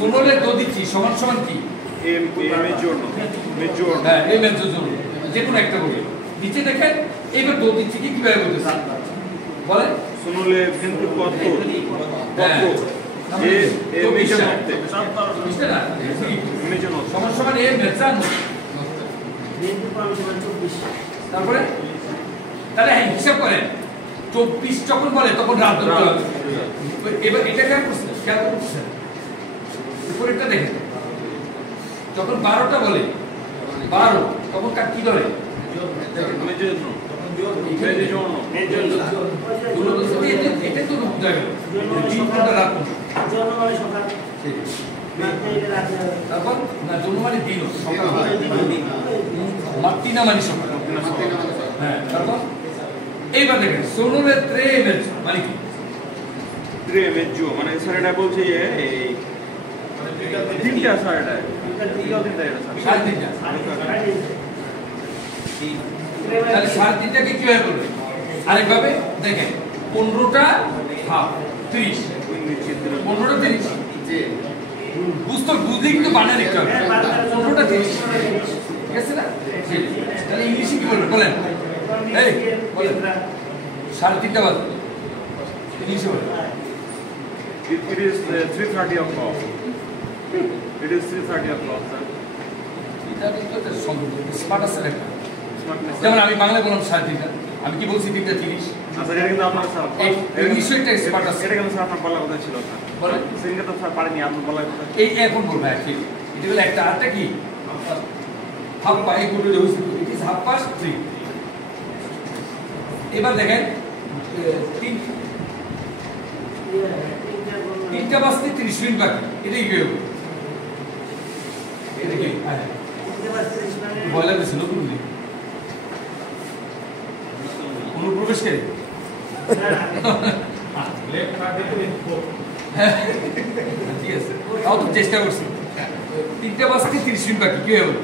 সোনলে দো দিচ্ছি সমান সমান কি হ্যাঁ এই মেজর জন্য যে কোনো একটা বলি নিচে দেখেন এইবার দো দিচ্ছি কি কিভাবে বলতেছে বলে সোনলে কিন্তু কত সমান সমান এ মেজর তারপরে তাহলে হিসাব করেন 24 যখন বলে তখন রাত ধরতে হবে এবার এটা খেয়াল করছেন উপরেরটা দেখেন যখন 12টা বলে 12 তখন কার কি ধরে এটা তো রূপ দেবে রাত তারপর না জন্য মানে দিন সকাল মাতৃনা মানে সকাল হ্যাঁ তারপর এইবার দেখেন সোনলে ত্রে মেজ মানে কি ত্রে মেজো মানে স্যার এটা বলছে যে এই তিনটা স্যার এটা সাড়ে তিনটা তাহলে সাড়ে তিনটাকে কিভাবে করবে আরেকভাবে দেখেন 15টা হাফ 30 15টা 30 বুঝলে কিন্তু বানান লিখতে হবে 15টা 30 ঠিক আছে না তাহলে ইংলিশে কি বলবেন বলেন এই বলেন সাড়ে তিনটা বাজে ইংলিশে বলেন It is 3:30 o'clock. It is 3:30 o'clock, sir. এটা কিন্তু স্মার্ট আছে একটা যেমন আমি বাংলা বললাম সাড়ে তিনটা আমি কি বলছি 3:30 আচ্ছা এটা কিন্তু আপনার স্যার ইংলিশে একটা স্মার্ট আছে এটা কিন্তু স্যার আপনার বলার কথা ছিল স্যার বলেন সিঙ্গা তো স্যার পারেনি আপনার বলার কথা এই এখন বলবো অ্যাকচুয়ালি এটা হলো একটা আরটা কি হাফ পাই গুড হইছে ইট ইজ হাফ পাস্ট 3 এবার দেখেন 3টা বাজতে 30 মিনিট বাকি এটাই কি হবে এটা কি বয়লা দিছিল অনুপ্রবেশকারী ঠিক আছে তাও তো চেষ্টা করছি 3টা বাজতে 30 মিনিট বাকি কি হবে